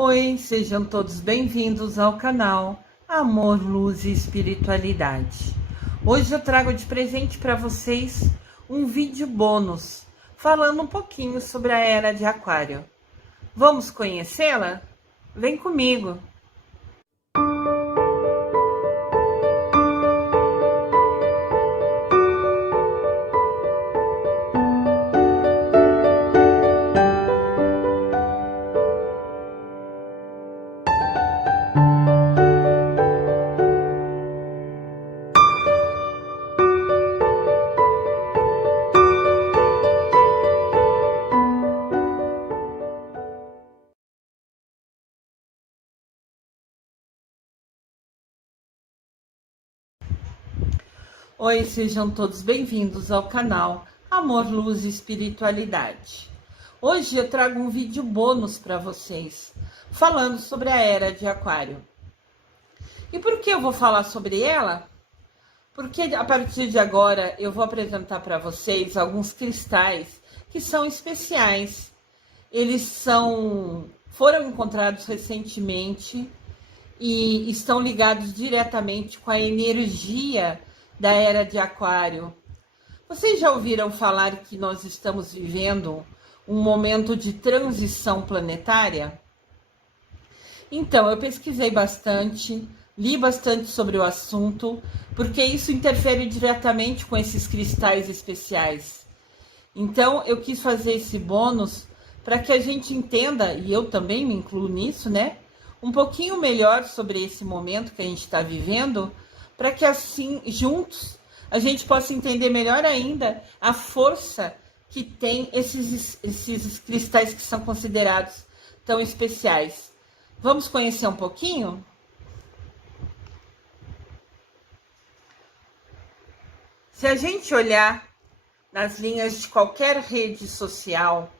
Oi, sejam todos bem-vindos ao canal Amor, Luz e Espiritualidade. Hoje eu trago de presente para vocês um vídeo bônus falando um pouquinho sobre a Era de Aquário. Vamos conhecê-la? Vem comigo! Oi, sejam todos bem-vindos ao canal Amor, Luz e Espiritualidade. Hoje eu trago um vídeo bônus para vocês, falando sobre a Era de Aquário. E por que eu vou falar sobre ela? Porque a partir de agora eu vou apresentar para vocês alguns cristais que são especiais. Eles foram encontrados recentemente e estão ligados diretamente com a energia da Era de Aquário. Vocês já ouviram falar que nós estamos vivendo um momento de transição planetária? Então, eu pesquisei bastante, li bastante sobre o assunto, porque isso interfere diretamente com esses cristais especiais. Então, eu quis fazer esse bônus para que a gente entenda, e eu também me incluo nisso, né? Um pouquinho melhor sobre esse momento que a gente está vivendo, para que assim, juntos, a gente possa entender melhor ainda a força que tem esses cristais que são considerados tão especiais. Vamos conhecer um pouquinho? Se a gente olhar nas linhas de qualquer rede social,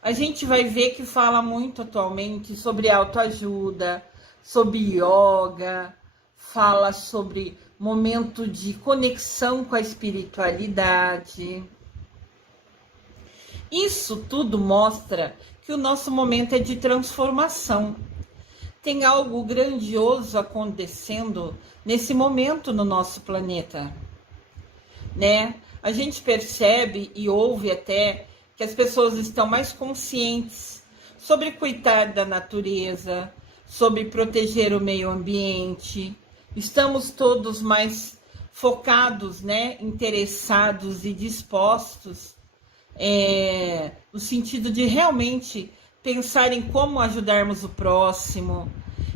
a gente vai ver que fala muito atualmente sobre autoajuda, sobre yoga, fala sobre momento de conexão com a espiritualidade. Isso tudo mostra que o nosso momento é de transformação. Tem algo grandioso acontecendo nesse momento no nosso planeta, né? A gente percebe e ouve até que as pessoas estão mais conscientes sobre cuidar da natureza, sobre proteger o meio ambiente. Estamos todos mais focados, né, interessados e dispostos no sentido de realmente pensar em como ajudarmos o próximo.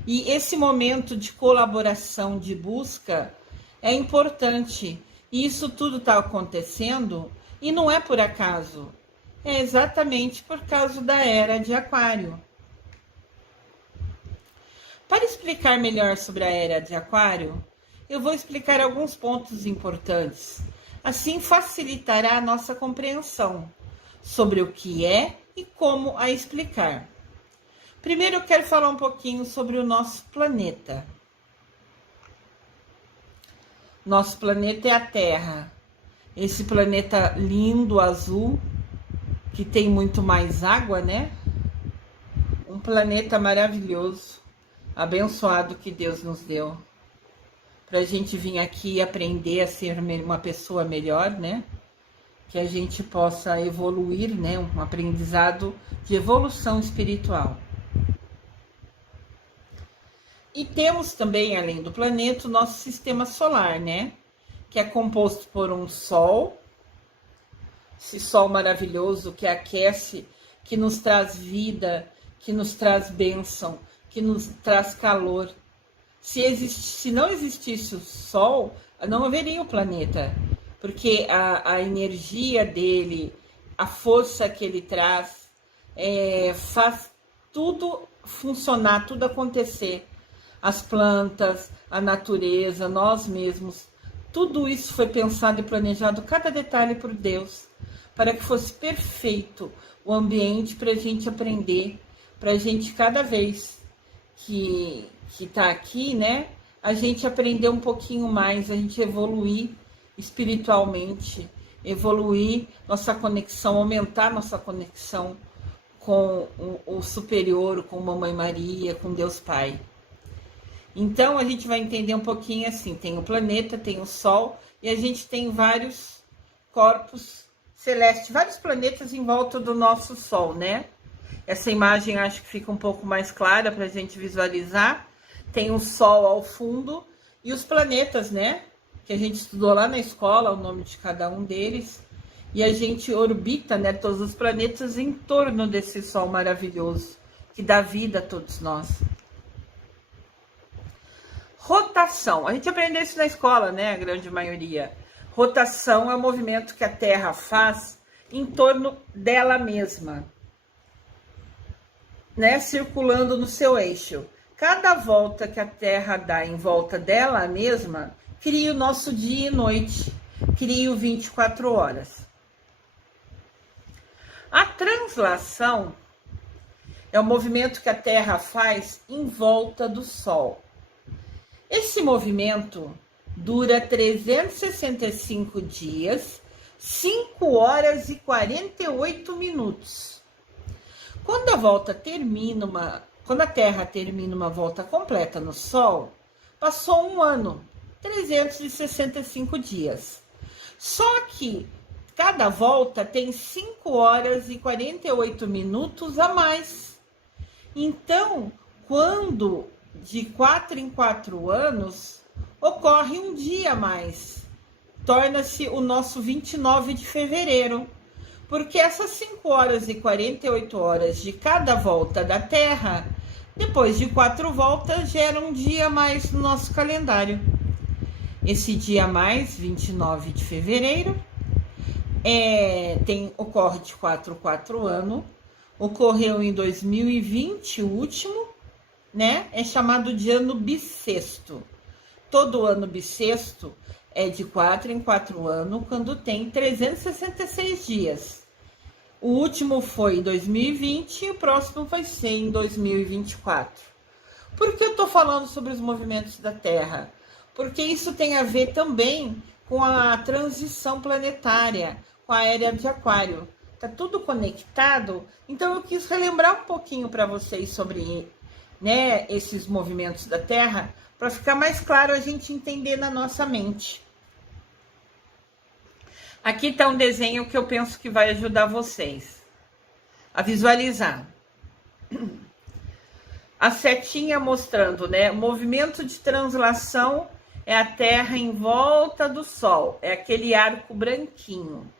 E esse momento de colaboração, de busca, é importante. E isso tudo está acontecendo e não é por acaso. É exatamente por causa da Era de Aquário. Para explicar melhor sobre a Era de Aquário, eu vou explicar alguns pontos importantes. Assim facilitará a nossa compreensão sobre o que é e como a explicar. Primeiro eu quero falar um pouquinho sobre o nosso planeta. Nosso planeta é a Terra. Esse planeta lindo, azul, que tem muito mais água, né? Um planeta maravilhoso, abençoado que Deus nos deu, para a gente vir aqui aprender a ser uma pessoa melhor, né? Que a gente possa evoluir, né? Um aprendizado de evolução espiritual. E temos também, além do planeta, o nosso sistema solar, né? Que é composto por um Sol, esse Sol maravilhoso que aquece, que nos traz vida, que nos traz bênção, que nos traz calor. Se não existisse o Sol, não haveria o planeta, porque a energia dele, a força que ele traz, faz tudo funcionar, tudo acontecer. As plantas, a natureza, nós mesmos, tudo isso foi pensado e planejado, cada detalhe por Deus, para que fosse perfeito o ambiente para a gente aprender, para a gente cada vez que está aqui, né, a gente aprender um pouquinho mais, a gente evoluir espiritualmente, evoluir nossa conexão, aumentar nossa conexão com o superior, com Mamãe Maria, com Deus Pai. Então a gente vai entender um pouquinho assim, tem o planeta, tem o Sol, e a gente tem vários corpos celestes, vários planetas em volta do nosso Sol, né? Essa imagem acho que fica um pouco mais clara para a gente visualizar. Tem o Sol ao fundo e os planetas, né? Que a gente estudou lá na escola, o nome de cada um deles. E a gente orbita, né, todos os planetas em torno desse Sol maravilhoso, que dá vida a todos nós. Rotação. A gente aprendeu isso na escola, né? A grande maioria. Rotação é o movimento que a Terra faz em torno dela mesma, né? Circulando no seu eixo. Cada volta que a Terra dá em volta dela mesma, cria o nosso dia e noite, cria o 24 horas. A translação é o movimento que a Terra faz em volta do Sol. Esse movimento dura 365 dias, 5 horas e 48 minutos. Quando a Terra termina uma volta completa no Sol, passou um ano, 365 dias. Só que cada volta tem 5 horas e 48 minutos a mais. Então, quando de 4 em 4 anos, ocorre um dia a mais. Torna-se o nosso 29 de fevereiro. Porque essas 5 horas e 48 horas de cada volta da Terra, depois de 4 voltas, geram um dia a mais no nosso calendário. Esse dia a mais, 29 de fevereiro, ocorre de 4 em 4 anos, ocorreu em 2020, o último, né? É chamado de ano bissexto. Todo ano bissexto é de 4 em 4 anos, quando tem 366 dias. O último foi em 2020 e o próximo vai ser em 2024. Por que eu estou falando sobre os movimentos da Terra? Porque isso tem a ver também com a transição planetária, com a era de Aquário. Tá tudo conectado, então eu quis relembrar um pouquinho para vocês sobre, né, esses movimentos da Terra, para ficar mais claro a gente entender na nossa mente. Aqui está um desenho que eu penso que vai ajudar vocês a visualizar. A setinha mostrando, né, o movimento de translação é a Terra em volta do Sol, é aquele arco branquinho.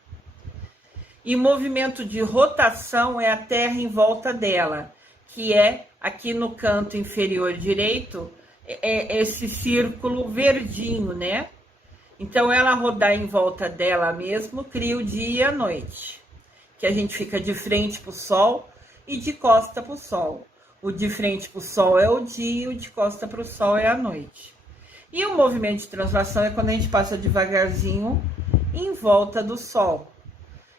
E movimento de rotação é a Terra em volta dela, que é aqui no canto inferior direito, é esse círculo verdinho, né? Então, ela rodar em volta dela mesmo, cria o dia e a noite. Que a gente fica de frente para o Sol e de costa para o Sol. O de frente para o Sol é o dia, o de costa para o Sol é a noite. E o movimento de translação é quando a gente passa devagarzinho em volta do Sol.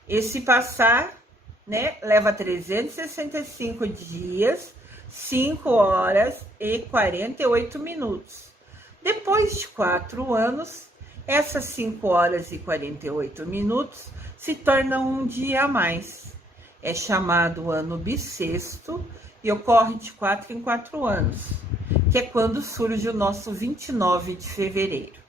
Esse passar, né, leva 365 dias, 5 horas e 48 minutos. Depois de 4 anos, essas 5 horas e 48 minutos se tornam um dia a mais. É chamado ano bissexto e ocorre de 4 em 4 anos, que é quando surge o nosso 29 de fevereiro.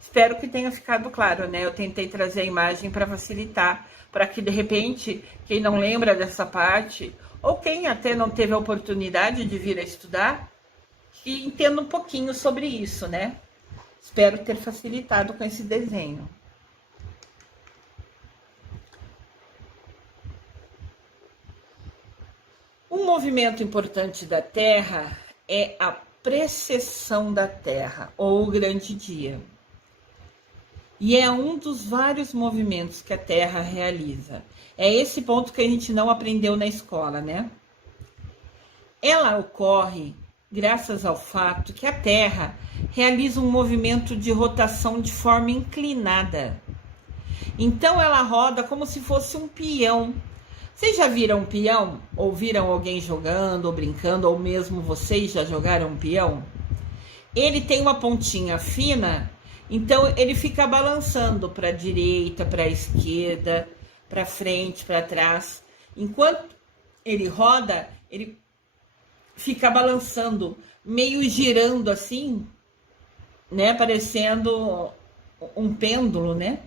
Espero que tenha ficado claro, né? Eu tentei trazer a imagem para facilitar, para que de repente, quem não lembra dessa parte, ou quem até não teve a oportunidade de vir a estudar, que entenda um pouquinho sobre isso, né? Espero ter facilitado com esse desenho. Um movimento importante da Terra é a precessão da Terra, ou o grande dia. E é um dos vários movimentos que a Terra realiza. É esse ponto que a gente não aprendeu na escola, né? Ela ocorre graças ao fato que a Terra realiza um movimento de rotação de forma inclinada. Então, ela roda como se fosse um peão. Vocês já viram um peão? Ou viram alguém jogando ou brincando, ou mesmo vocês já jogaram um peão? Ele tem uma pontinha fina, então ele fica balançando para a direita, para a esquerda, para frente, para trás. Enquanto ele roda, ele fica balançando, meio girando assim, né? Parecendo um pêndulo, né?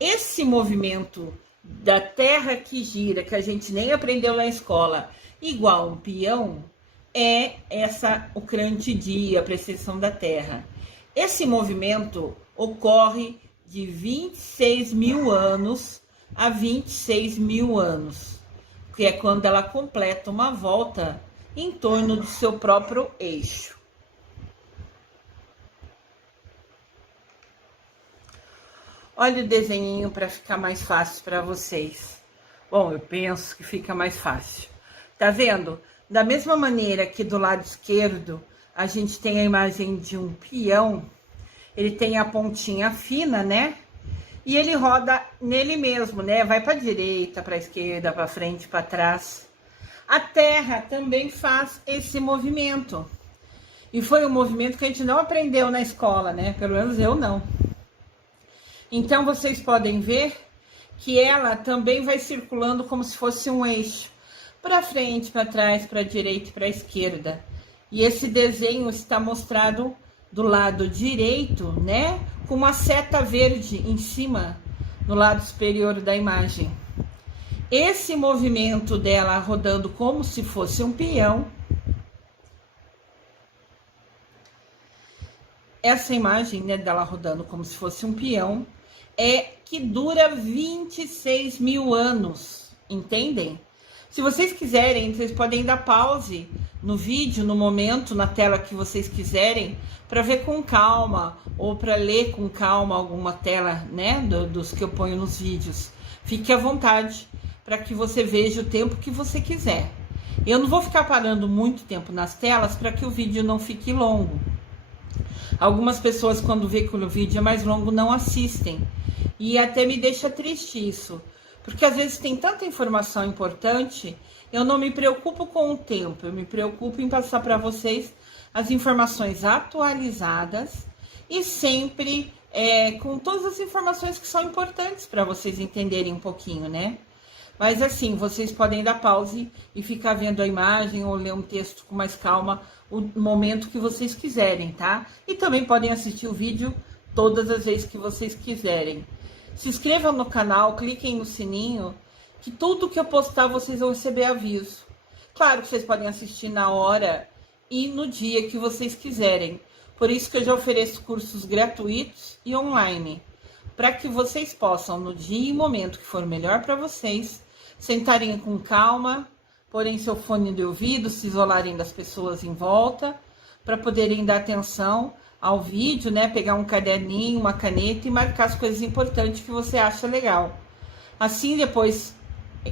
Esse movimento da Terra que gira, que a gente nem aprendeu na escola, igual um peão, é o Crânio-Dia, a precessão da Terra. Esse movimento ocorre de 26 mil anos a 26 mil anos, que é quando ela completa uma volta em torno do seu próprio eixo. Olha o desenho para ficar mais fácil para vocês. Bom, eu penso que fica mais fácil. Tá vendo? Da mesma maneira que do lado esquerdo a gente tem a imagem de um peão, ele tem a pontinha fina, né? E ele roda nele mesmo, né? Vai para a direita, para a esquerda, para frente, para trás. A Terra também faz esse movimento. E foi um movimento que a gente não aprendeu na escola, né? Pelo menos eu não. Então, vocês podem ver que ela também vai circulando como se fosse um eixo. Para frente, para trás, para a direita e para a esquerda. E esse desenho está mostrado do lado direito, né? Com uma seta verde em cima, no lado superior da imagem. Esse movimento dela rodando como se fosse um peão. Essa imagem, né, dela rodando como se fosse um peão, é que dura 26 mil anos, entendem? Se vocês quiserem, vocês podem dar pause no vídeo, no momento, na tela que vocês quiserem, para ver com calma, ou para ler com calma alguma tela, né, dos que eu ponho nos vídeos. Fique à vontade, para que você veja o tempo que você quiser. Eu não vou ficar parando muito tempo nas telas, para que o vídeo não fique longo. Algumas pessoas, quando vê que o vídeo é mais longo, não assistem. E até me deixa triste isso. Porque às vezes tem tanta informação importante, eu não me preocupo com o tempo. Eu me preocupo em passar para vocês as informações atualizadas e sempre com todas as informações que são importantes para vocês entenderem um pouquinho, né? Mas assim, vocês podem dar pause e ficar vendo a imagem ou ler um texto com mais calma o momento que vocês quiserem, tá? E também podem assistir o vídeo todas as vezes que vocês quiserem. Se inscrevam no canal, cliquem no sininho, que tudo que eu postar vocês vão receber aviso. Claro que vocês podem assistir na hora e no dia que vocês quiserem. Por isso que eu já ofereço cursos gratuitos e online, para que vocês possam, no dia e momento que for melhor para vocês, sentarem com calma, porem seu fone de ouvido, se isolarem das pessoas em volta, para poderem dar atenção ao vídeo, né? Pegar um caderninho, uma caneta e marcar as coisas importantes que você acha legal. Assim, depois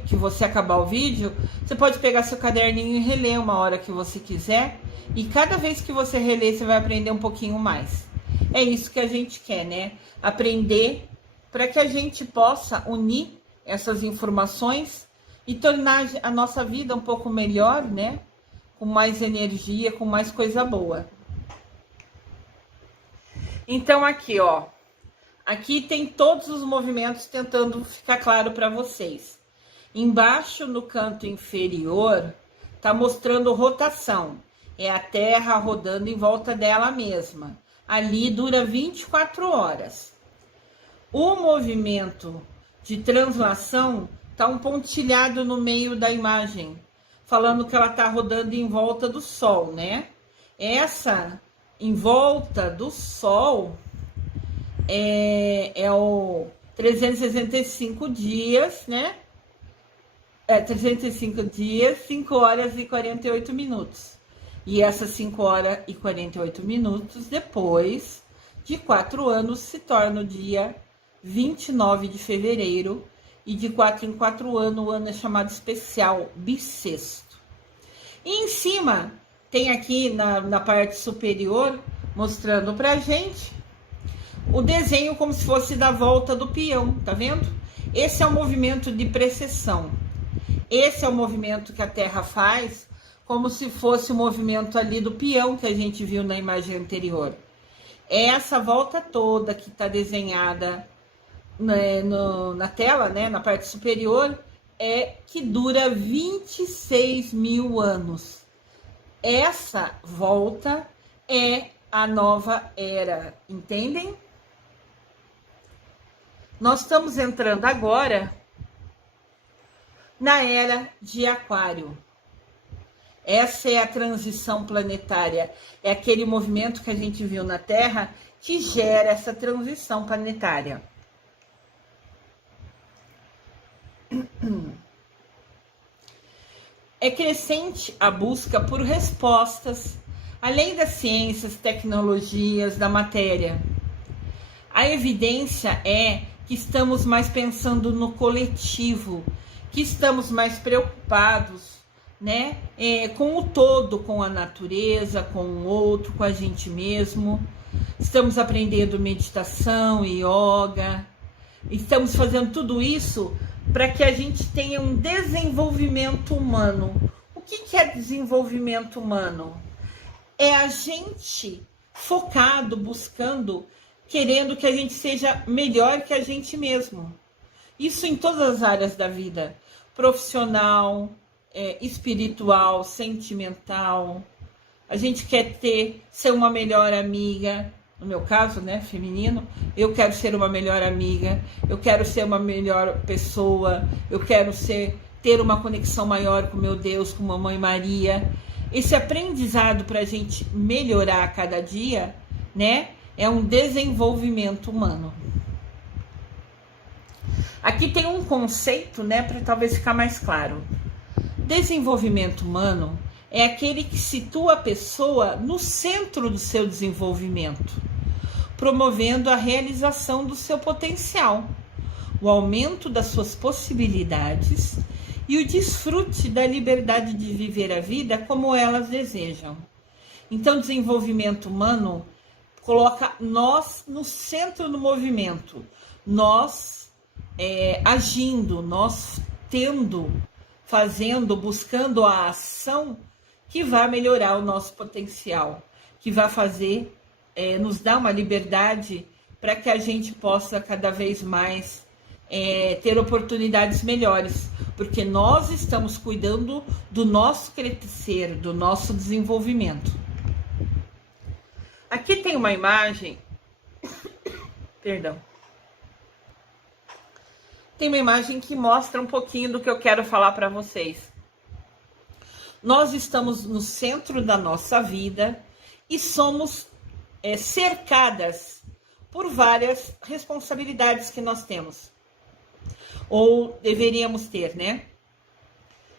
que você acabar o vídeo, você pode pegar seu caderninho e reler uma hora que você quiser. E cada vez que você reler, você vai aprender um pouquinho mais. É isso que a gente quer, né? Aprender para que a gente possa unir essas informações e tornar a nossa vida um pouco melhor, né? Com mais energia, com mais coisa boa. Então, aqui, ó. Aqui tem todos os movimentos tentando ficar claro para vocês. Embaixo, no canto inferior, tá mostrando rotação. É a Terra rodando em volta dela mesma. Ali dura 24 horas. O movimento de translação tá um pontilhado no meio da imagem, falando que ela tá rodando em volta do Sol, né? Essa em volta do Sol é o 365 dias, né? 365 dias, 5 horas e 48 minutos. E essas 5 horas e 48 minutos, depois de 4 anos, se torna o dia 29 de fevereiro. E de 4 em 4 anos, o ano é chamado especial bissexto. E em cima, tem aqui na parte superior, mostrando pra gente o desenho como se fosse da volta do peão, tá vendo? Esse é o movimento de precessão. Esse é o movimento que a Terra faz, como se fosse o movimento ali do peão que a gente viu na imagem anterior. Essa volta toda que está desenhada na tela, né, na parte superior, é que dura 26 mil anos. Essa volta é a nova era, entendem? Nós estamos entrando agora na era de Aquário. Essa é a transição planetária, é aquele movimento que a gente viu na Terra que gera essa transição planetária. É crescente a busca por respostas, além das ciências, tecnologias, da matéria. A evidência é que estamos mais pensando no coletivo, que estamos mais preocupados, né, com o todo, com a natureza, com o outro, com a gente mesmo. Estamos aprendendo meditação e yoga. Estamos fazendo tudo isso para que a gente tenha um desenvolvimento humano. O que é desenvolvimento humano? É a gente focado, buscando, querendo que a gente seja melhor que a gente mesmo. Isso em todas as áreas da vida. Profissional, espiritual, sentimental. A gente quer ser uma melhor amiga. No meu caso, né, feminino, eu quero ser uma melhor amiga, eu quero ser uma melhor pessoa, eu quero ter uma conexão maior com meu Deus, com Mamãe Maria. Esse aprendizado para a gente melhorar a cada dia, né, é um desenvolvimento humano. Aqui tem um conceito, né, para talvez ficar mais claro. Desenvolvimento humano é aquele que situa a pessoa no centro do seu desenvolvimento, promovendo a realização do seu potencial, o aumento das suas possibilidades e o desfrute da liberdade de viver a vida como elas desejam. Então, desenvolvimento humano coloca nós no centro do movimento, nós agindo, nós fazendo, buscando a ação que vai melhorar o nosso potencial, que vai fazer, nos dar uma liberdade para que a gente possa cada vez mais ter oportunidades melhores, porque nós estamos cuidando do nosso crescer, do nosso desenvolvimento. Aqui tem uma imagem, perdão, tem uma imagem que mostra um pouquinho do que eu quero falar para vocês. Nós estamos no centro da nossa vida e somos cercadas por várias responsabilidades que nós temos, ou deveríamos ter, né?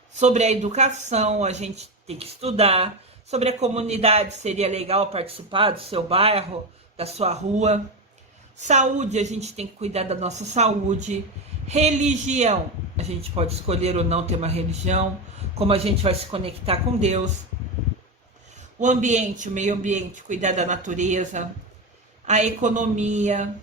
Sobre a educação, a gente tem que estudar. Sobre a comunidade, seria legal participar do seu bairro, da sua rua. Saúde, a gente tem que cuidar da nossa saúde. Religião, a gente pode escolher ou não ter uma religião, como a gente vai se conectar com Deus. O ambiente, o meio ambiente, cuidar da natureza. A economia,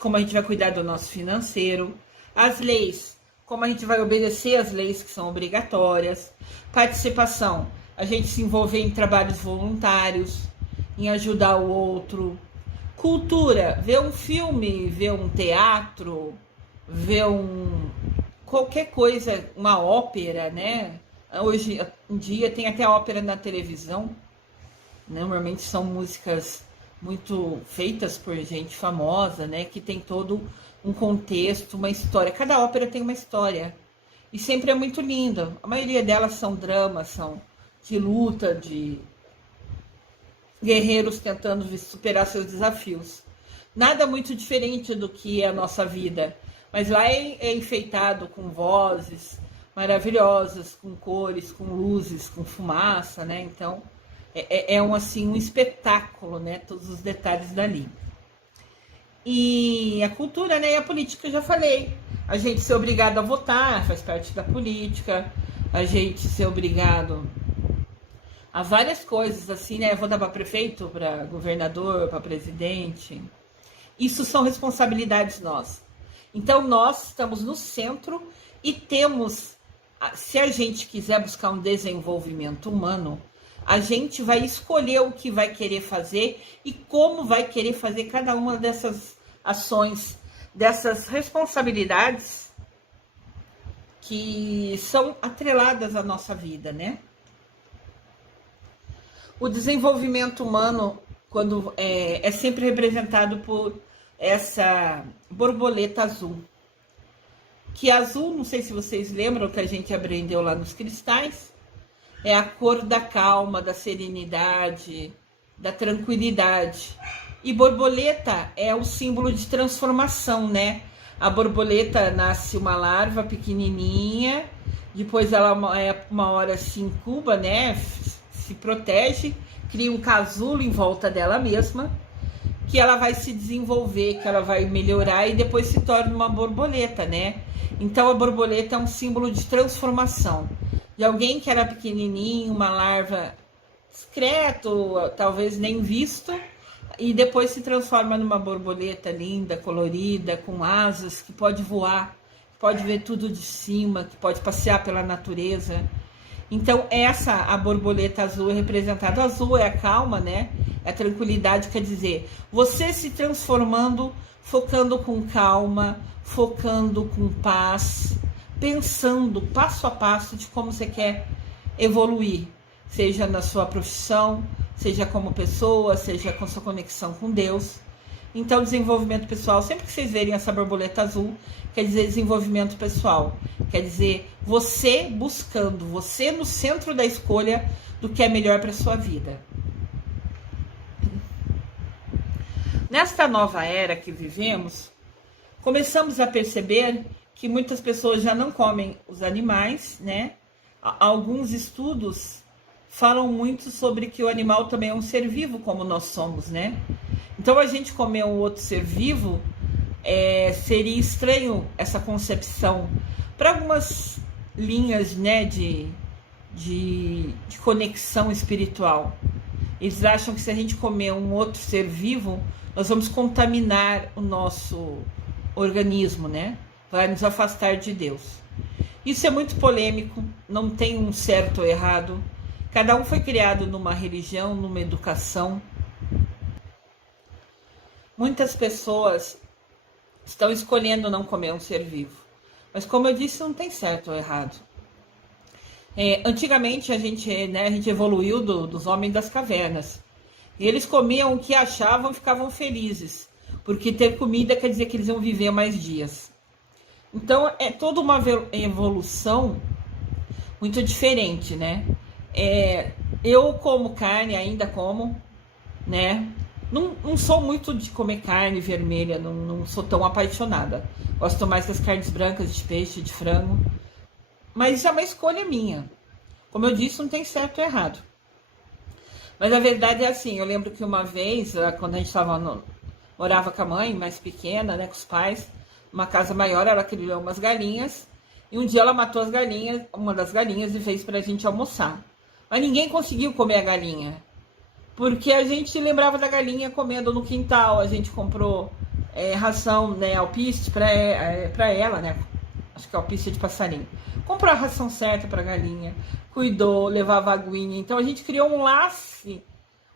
como a gente vai cuidar do nosso financeiro. As leis, como a gente vai obedecer às leis que são obrigatórias. Participação, a gente se envolver em trabalhos voluntários, em ajudar o outro. Cultura, ver um filme, ver um teatro, ver qualquer coisa, uma ópera, né? Hoje em dia tem até ópera na televisão, né? Normalmente são músicas muito feitas por gente famosa, né? Que tem todo um contexto, uma história. Cada ópera tem uma história e sempre é muito linda. A maioria delas são dramas, são de luta, de guerreiros tentando superar seus desafios. Nada muito diferente do que é a nossa vida, mas lá é enfeitado com vozes maravilhosas, com cores, com luzes, com fumaça, né? Então um espetáculo, né? Todos os detalhes dali. E a cultura, né? E a política, eu já falei. A gente ser obrigado a votar faz parte da política. A gente ser obrigado a várias coisas, assim, né? Votar para prefeito, para governador, para presidente. Isso são responsabilidades nossas. Então, nós estamos no centro e temos, se a gente quiser buscar um desenvolvimento humano, a gente vai escolher o que vai querer fazer e como vai querer fazer cada uma dessas ações, dessas responsabilidades que são atreladas à nossa vida, né? O desenvolvimento humano, quando é sempre representado por essa borboleta azul. Que azul, não sei se vocês lembram que a gente aprendeu lá nos cristais, é a cor da calma, da serenidade, da tranquilidade. E borboleta é o símbolo de transformação, né? A borboleta nasce uma larva pequenininha, depois ela uma hora se incuba, né? Se protege, cria um casulo em volta dela mesma, que ela vai se desenvolver, que ela vai melhorar e depois se torna uma borboleta, né? Então a borboleta é um símbolo de transformação. De alguém que era pequenininho, uma larva discreto, talvez nem visto, e depois se transforma numa borboleta linda, colorida, com asas, que pode voar, que pode ver tudo de cima, que pode passear pela natureza. Então a borboleta azul é representada. Azul é a calma, né? É a tranquilidade, quer dizer, você se transformando, focando com calma, focando com paz, pensando passo a passo de como você quer evoluir, seja na sua profissão, seja como pessoa, seja com sua conexão com Deus. Então, desenvolvimento pessoal, sempre que vocês verem essa borboleta azul, quer dizer desenvolvimento pessoal. Quer dizer, você buscando, você no centro da escolha do que é melhor para a sua vida. Nesta nova era que vivemos, começamos a perceber que muitas pessoas já não comem os animais, né? Alguns estudos falam muito sobre que o animal também é um ser vivo, como nós somos, né? Então, a gente comer um outro ser vivo, seria estranho essa concepção. Para algumas linhas, né, de conexão espiritual, eles acham que se a gente comer um outro ser vivo, nós vamos contaminar o nosso organismo, né? Vai nos afastar de Deus. Isso é muito polêmico, não tem um certo ou errado. Cada um foi criado numa religião, numa educação. Muitas pessoas estão escolhendo não comer um ser vivo. Mas como eu disse, não tem certo ou errado. Antigamente a gente evoluiu dos homens das cavernas. E eles comiam o que achavam e ficavam felizes. Porque ter comida quer dizer que eles iam viver mais dias. Então é toda uma evolução muito diferente, né? Eu como carne, ainda como, né? Não sou muito de comer carne vermelha, não sou tão apaixonada. Gosto mais das carnes brancas, de peixe, de frango. Mas isso é uma escolha minha. Como eu disse, não tem certo ou errado. Mas a verdade é assim, eu lembro que uma vez, quando a gente morava com a mãe, mais pequena, né, com os pais, numa casa maior, ela criou umas galinhas. E um dia ela matou as galinhas, uma das galinhas, e fez pra gente almoçar. Mas ninguém conseguiu comer a galinha. Porque a gente lembrava da galinha comendo no quintal, a gente comprou ração, né, alpiste para ela, né, acho que é alpiste de passarinho. Comprou a ração certa para a galinha, cuidou, levava aguinha. Então a gente criou um laço,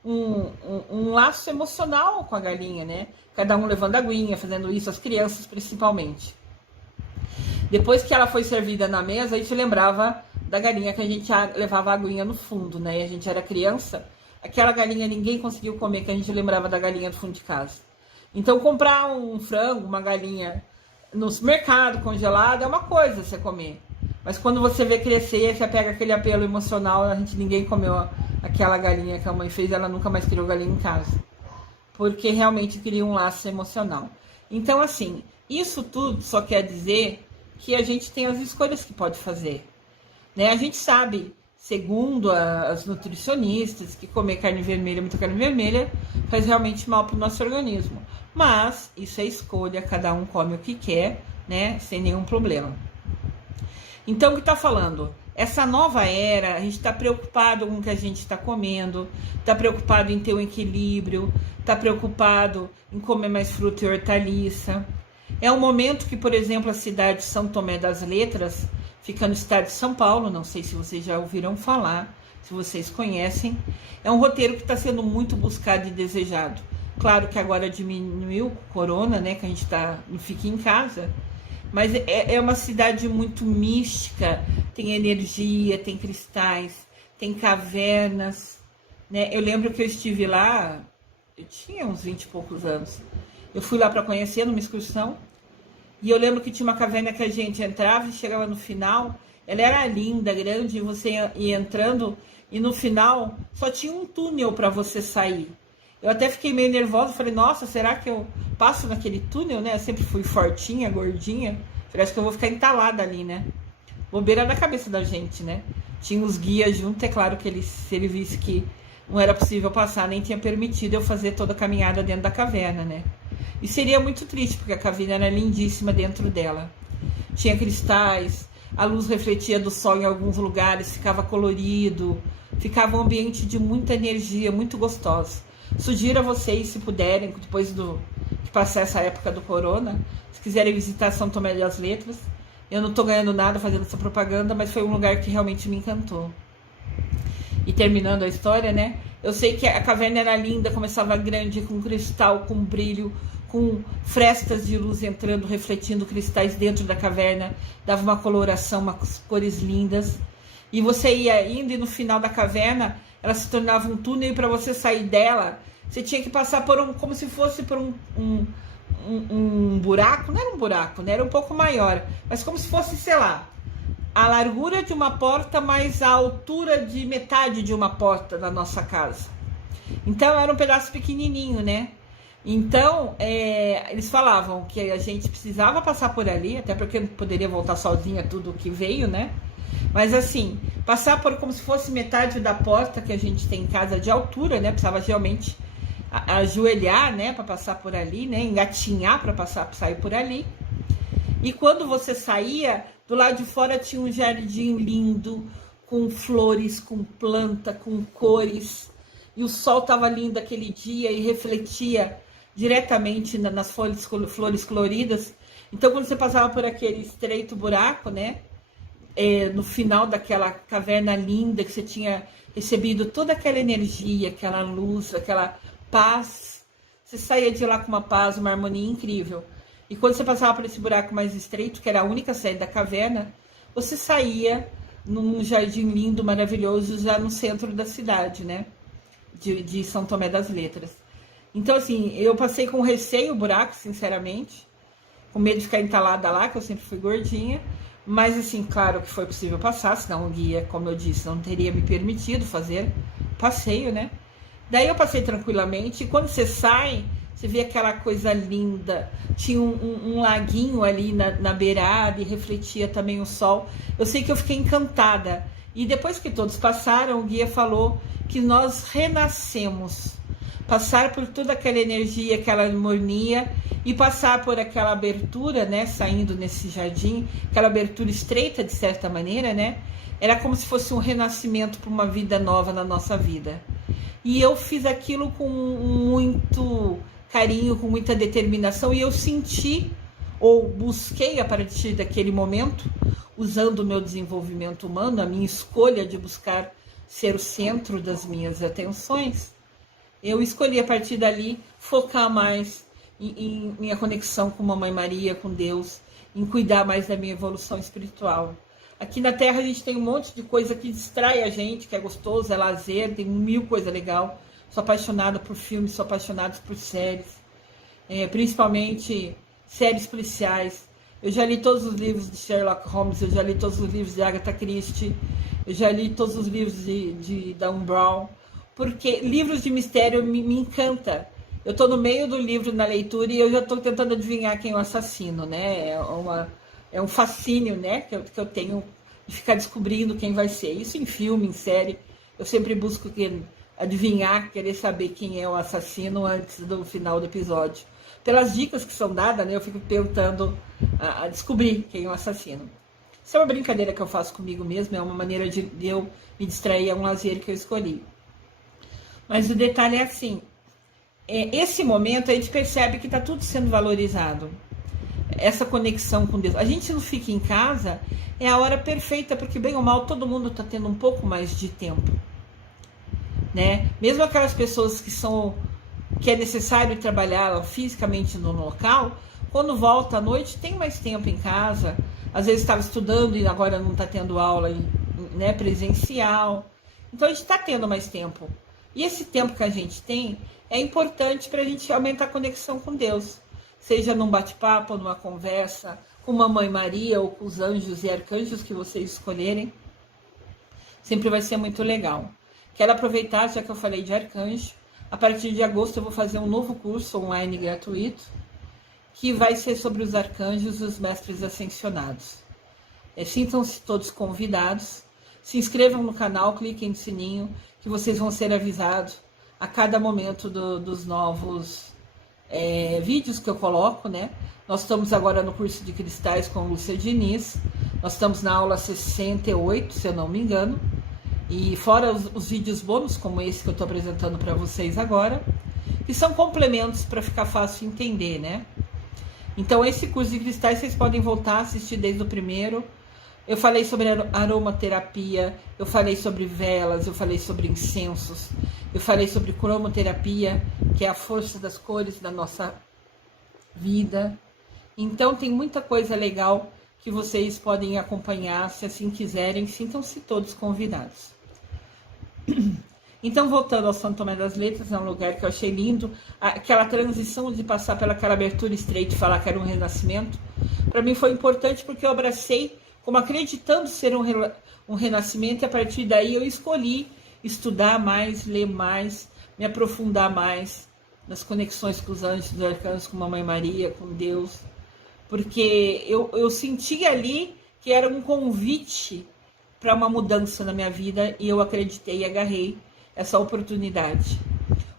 um laço emocional com a galinha, né? Cada um levando aguinha, fazendo isso, as crianças principalmente. Depois que ela foi servida na mesa, a gente lembrava da galinha que a gente levava a aguinha no fundo, né? E a gente era criança. Aquela galinha ninguém conseguiu comer, que a gente lembrava da galinha do fundo de casa. Então, comprar um frango, uma galinha no mercado congelado é uma coisa você comer. Mas quando você vê crescer, você pega aquele apelo emocional, ninguém comeu aquela galinha que a mãe fez, ela nunca mais criou galinha em casa. Porque realmente cria um laço emocional. Então, assim, isso tudo só quer dizer que a gente tem as escolhas que pode fazer. Né? A gente sabe, segundo as nutricionistas, que comer carne vermelha, muita carne vermelha, faz realmente mal para o nosso organismo. Mas isso é escolha, cada um come o que quer, né? Sem nenhum problema. Então, o que está falando? Essa nova era, a gente está preocupado com o que a gente está comendo, está preocupado em ter um equilíbrio, está preocupado em comer mais fruta e hortaliça. É um momento que, por exemplo, a cidade de São Tomé das Letras fica no estado de São Paulo, não sei se vocês já ouviram falar, se vocês conhecem. É um roteiro que está sendo muito buscado e desejado. Claro que agora diminuiu o corona, né, que a gente não fica em casa, Mas é uma cidade muito mística, tem energia, tem cristais, tem cavernas, né? Eu lembro que eu estive lá, eu tinha uns 20 e poucos anos. Eu fui lá para conhecer numa excursão, e eu lembro que tinha uma caverna que a gente entrava e chegava no final, ela era linda, grande, e você ia entrando, e no final só tinha um túnel para você sair. Eu até fiquei meio nervosa, falei, nossa, será que eu passo naquele túnel, né? Eu sempre fui fortinha, gordinha, falei, acho que eu vou ficar entalada ali, né? Bobeira na cabeça da gente, né? Tinha os guias junto, é claro que se ele visse que não era possível passar, nem tinha permitido eu fazer toda a caminhada dentro da caverna, né? E seria muito triste, porque a caverna era lindíssima dentro dela. Tinha cristais, a luz refletia do sol em alguns lugares, ficava colorido, ficava um ambiente de muita energia, muito gostoso. Sugiro a vocês, se puderem, depois de passar essa época do corona, se quiserem visitar São Tomé das Letras. Eu não estou ganhando nada fazendo essa propaganda, mas foi um lugar que realmente me encantou. E terminando a história, né? Eu sei que a caverna era linda, começava grande, com cristal, com brilho, com frestas de luz entrando, refletindo cristais dentro da caverna, dava uma coloração, umas cores lindas. E você ia indo e no final da caverna, ela se tornava um túnel, e para você sair dela, você tinha que passar por como se fosse por um buraco, não era um buraco, né? Era um pouco maior, mas como se fosse, sei lá, a largura de uma porta mais a altura de metade de uma porta da nossa casa. Então era um pedaço pequenininho, né? Então eles falavam que a gente precisava passar por ali, até porque não poderia voltar sozinha tudo que veio, né? Mas assim, passar por como se fosse metade da porta que a gente tem em casa de altura, né? Precisava realmente ajoelhar, né, para passar por ali, né, engatinhar para sair por ali. E quando você saía, do lado de fora tinha um jardim lindo, com flores, com planta, com cores. E o sol estava lindo aquele dia e refletia diretamente nas flores coloridas. Então, quando você passava por aquele estreito buraco, né, no final daquela caverna linda, que você tinha recebido toda aquela energia, aquela luz, aquela paz, você saía de lá com uma paz, uma harmonia incrível. E quando você passava por esse buraco mais estreito, que era a única saída da caverna, você saía num jardim lindo, maravilhoso, já no centro da cidade, né? De São Tomé das Letras. Então, assim, eu passei com receio o buraco, sinceramente, com medo de ficar entalada lá, que eu sempre fui gordinha. Mas, assim, claro que foi possível passar, senão o guia, como eu disse, não teria me permitido fazer passeio, né? Daí eu passei tranquilamente, e quando você sai, você vê aquela coisa linda. Tinha um laguinho ali na beirada e refletia também o sol. Eu sei que eu fiquei encantada. E depois que todos passaram, o guia falou que nós renascemos. Passar por toda aquela energia, aquela harmonia, e passar por aquela abertura, né, saindo nesse jardim, aquela abertura estreita de certa maneira, né, era como se fosse um renascimento para uma vida nova na nossa vida. E eu fiz aquilo com muito carinho, com muita determinação, e eu senti, ou busquei a partir daquele momento, usando o meu desenvolvimento humano, a minha escolha de buscar ser o centro das minhas atenções, eu escolhi a partir dali focar mais em minha conexão com Mamãe Maria, com Deus, em cuidar mais da minha evolução espiritual. Aqui na Terra a gente tem um monte de coisa que distrai a gente, que é gostoso, é lazer, tem mil coisas legais. Sou apaixonada por filmes, sou apaixonada por séries, principalmente séries policiais. Eu já li todos os livros de Sherlock Holmes, eu já li todos os livros de Agatha Christie, eu já li todos os livros de Dan Brown, porque livros de mistério me encanta. Eu estou no meio do livro na leitura e eu já estou tentando adivinhar quem é o assassino, né? É um fascínio, né, que eu tenho de ficar descobrindo quem vai ser. Isso em filme, em série, eu sempre busco adivinhar, querer saber quem é o assassino antes do final do episódio. Pelas dicas que são dadas, né, eu fico tentando a descobrir quem é o assassino. Isso é uma brincadeira que eu faço comigo mesmo, é uma maneira de eu me distrair, é um lazer que eu escolhi. Mas o detalhe é assim, esse momento a gente percebe que está tudo sendo valorizado. Essa conexão com Deus. A gente não fica em casa, é a hora perfeita, porque bem ou mal todo mundo está tendo um pouco mais de tempo, né? Mesmo aquelas pessoas que é necessário trabalhar fisicamente no local, Quando volta à noite, tem mais tempo em casa. Às vezes estava estudando e agora não está tendo aula, né, presencial. Então a gente está tendo mais tempo. E esse tempo que a gente tem é importante para a gente aumentar a conexão com Deus. Seja num bate-papo, numa conversa, com Mamãe Maria ou com os anjos e arcanjos que vocês escolherem. Sempre vai ser muito legal. Quero aproveitar, já que eu falei de arcanjo, a partir de agosto eu vou fazer um novo curso online gratuito, que vai ser sobre os arcanjos e os mestres ascensionados. Sintam-se todos convidados, se inscrevam no canal, cliquem no sininho, que vocês vão ser avisados a cada momento dos novos vídeos que eu coloco, né? Nós estamos agora no curso de cristais com Lúcia Diniz, nós estamos na aula 68, se eu não me engano, e fora os vídeos bônus, como esse que eu estou apresentando para vocês agora, que são complementos para ficar fácil entender, né? Então, esse curso de cristais vocês podem voltar a assistir desde o primeiro. Eu falei sobre aromaterapia, eu falei sobre velas, eu falei sobre incensos, eu falei sobre cromoterapia, que é a força das cores da nossa vida. Então, tem muita coisa legal que vocês podem acompanhar, se assim quiserem, sintam-se todos convidados. Então, voltando ao Santo Tomé das Letras, é um lugar que eu achei lindo, aquela transição de passar pelaquela abertura estreita e falar que era um renascimento, para mim foi importante porque eu abracei como acreditando ser um renascimento, e a partir daí eu escolhi estudar mais, ler mais, me aprofundar mais nas conexões com os anjos, os arcanos, com Mamãe Maria, com Deus, porque eu senti ali que era um convite para uma mudança na minha vida, e eu acreditei e agarrei essa oportunidade.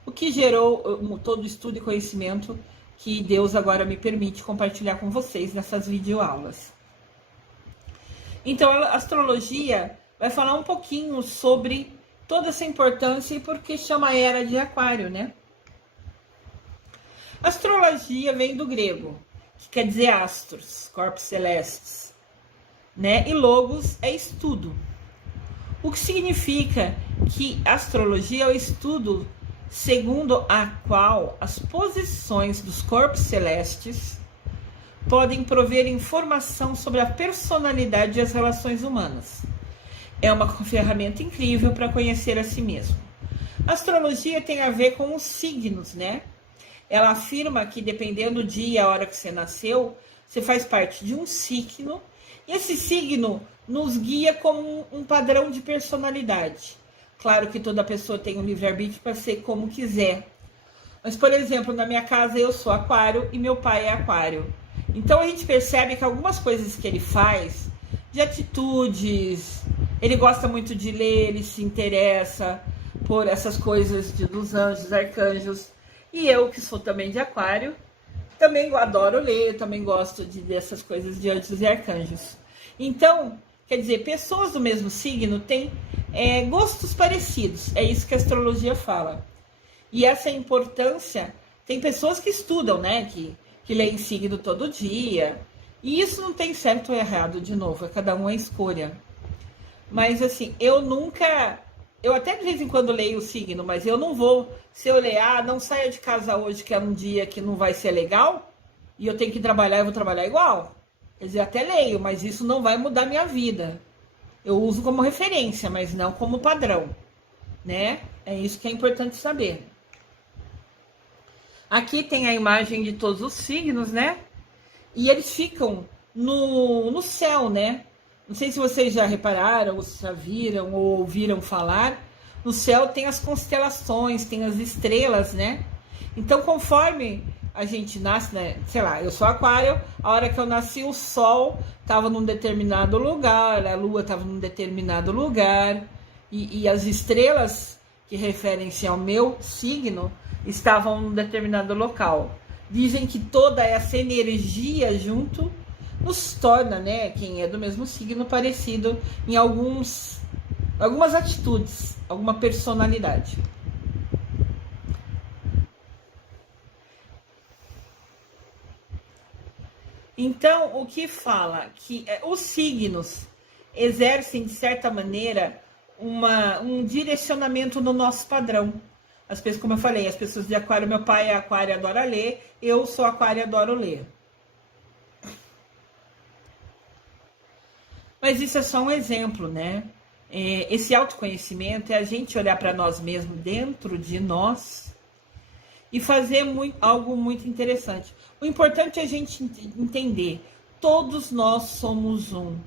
O que gerou todo o estudo e conhecimento que Deus agora me permite compartilhar com vocês nessas videoaulas. Então, a astrologia vai falar um pouquinho sobre toda essa importância e por que chama Era de Aquário, né? Astrologia vem do grego, que quer dizer astros, corpos celestes, né? E logos é estudo. O que significa que astrologia é o estudo segundo a qual as posições dos corpos celestes podem prover informação sobre a personalidade e as relações humanas. É uma ferramenta incrível para conhecer a si mesmo. A astrologia tem a ver com os signos, né? Ela afirma que dependendo do dia e a hora que você nasceu, você faz parte de um signo, e esse signo nos guia como um padrão de personalidade. Claro que toda pessoa tem um livre-arbítrio para ser como quiser. Mas, por exemplo, na minha casa eu sou aquário e meu pai é aquário. Então a gente percebe que algumas coisas que ele faz, de atitudes, ele gosta muito de ler, ele se interessa por essas coisas dos anjos, arcanjos. E eu, que sou também de aquário, também adoro ler, também gosto dessas coisas de anjos e arcanjos. Então, quer dizer, pessoas do mesmo signo têm gostos parecidos. É isso que a astrologia fala. E essa importância, tem pessoas que estudam, né? Que leem signo todo dia. E isso não tem certo ou errado, de novo. É cada um a escolha. Mas assim, eu até de vez em quando leio o signo, mas eu não vou, se eu ler, não saia de casa hoje, que é um dia que não vai ser legal, e eu tenho que trabalhar, eu vou trabalhar igual. Quer dizer, até leio, mas isso não vai mudar minha vida. Eu uso como referência, mas não como padrão, né? É isso que é importante saber. Aqui tem a imagem de todos os signos, né? E eles ficam no céu, né? Não sei se vocês já repararam, ou já viram, ou ouviram falar. No céu tem as constelações, tem as estrelas, né? Então, conforme a gente nasce, né? Sei lá, eu sou aquário, a hora que eu nasci o sol estava num determinado lugar, a lua estava num determinado lugar, e as estrelas que referem-se ao meu signo estavam num determinado local. Dizem que toda essa energia junto nos torna, né, quem é do mesmo signo, parecido em algumas atitudes, alguma personalidade. Então, o que fala? Que os signos exercem, de certa maneira, um direcionamento no nosso padrão. As pessoas, como eu falei, as pessoas de aquário, meu pai é aquário, adora ler, eu sou aquário, adoro ler. Mas isso é só um exemplo, né? Esse autoconhecimento é a gente olhar para nós mesmos dentro de nós e fazer algo muito interessante. O importante é a gente entender, todos nós somos um,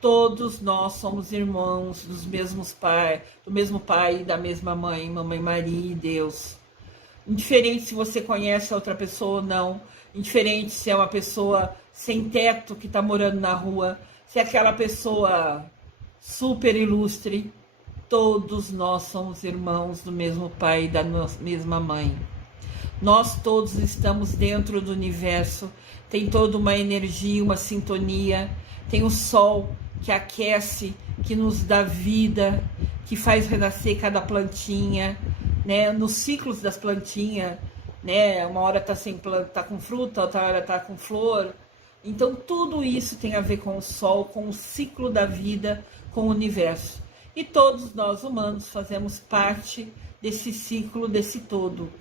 todos nós somos irmãos dos mesmos pais, do mesmo pai e da mesma mãe, Mamãe Maria e Deus. Indiferente se você conhece a outra pessoa ou não, indiferente se é uma pessoa sem teto que está morando na rua, se é aquela pessoa super ilustre, todos nós somos irmãos do mesmo pai e da mesma mãe. Nós todos estamos dentro do universo, tem toda uma energia, uma sintonia, tem o sol que aquece, que nos dá vida, que faz renascer cada plantinha, né? Nos ciclos das plantinhas, né? Uma hora tá sem planta, tá com fruta, outra hora tá com flor. Então tudo isso tem a ver com o sol, com o ciclo da vida, com o universo. E todos nós humanos fazemos parte desse ciclo, desse todo.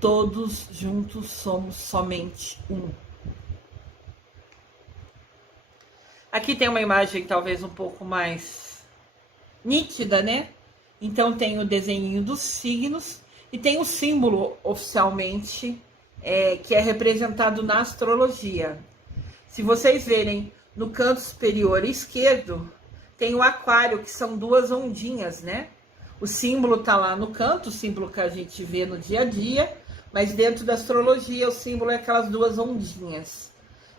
Todos juntos somos somente um. Aqui tem uma imagem talvez um pouco mais nítida, né? Então tem o desenho dos signos e tem o símbolo oficialmente que é representado na astrologia. Se vocês verem no canto superior esquerdo, tem o aquário, que são duas ondinhas, né? O símbolo tá lá no canto, o símbolo que a gente vê no dia a dia, mas dentro da astrologia o símbolo é aquelas duas ondinhas.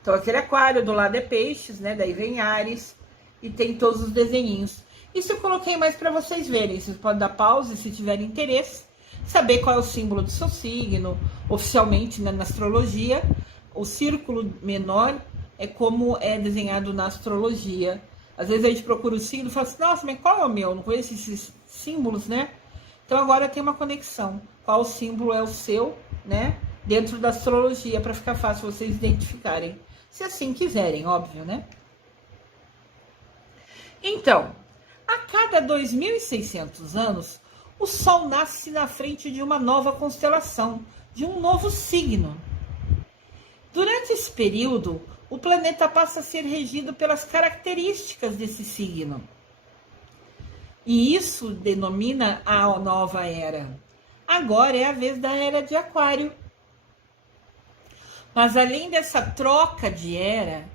Então aquele aquário do lado é peixes, né? Daí vem Áries e tem todos os desenhinhos. Isso eu coloquei mais para vocês verem. Vocês podem dar pause se tiverem interesse, saber qual é o símbolo do seu signo, oficialmente, né, na astrologia. O círculo menor é como é desenhado na astrologia. Às vezes a gente procura o signo e fala assim, nossa, mas qual é o meu? Eu não conheço esses símbolos, né? Então agora tem uma conexão. Qual símbolo é o seu, né? Dentro da astrologia, para ficar fácil vocês identificarem. Se assim quiserem, óbvio, né? Então, a cada 2.600 anos, o Sol nasce na frente de uma nova constelação, de um novo signo. Durante esse período, o planeta passa a ser regido pelas características desse signo. E isso denomina a nova era. Agora é a vez da era de Aquário. Mas além dessa troca de era,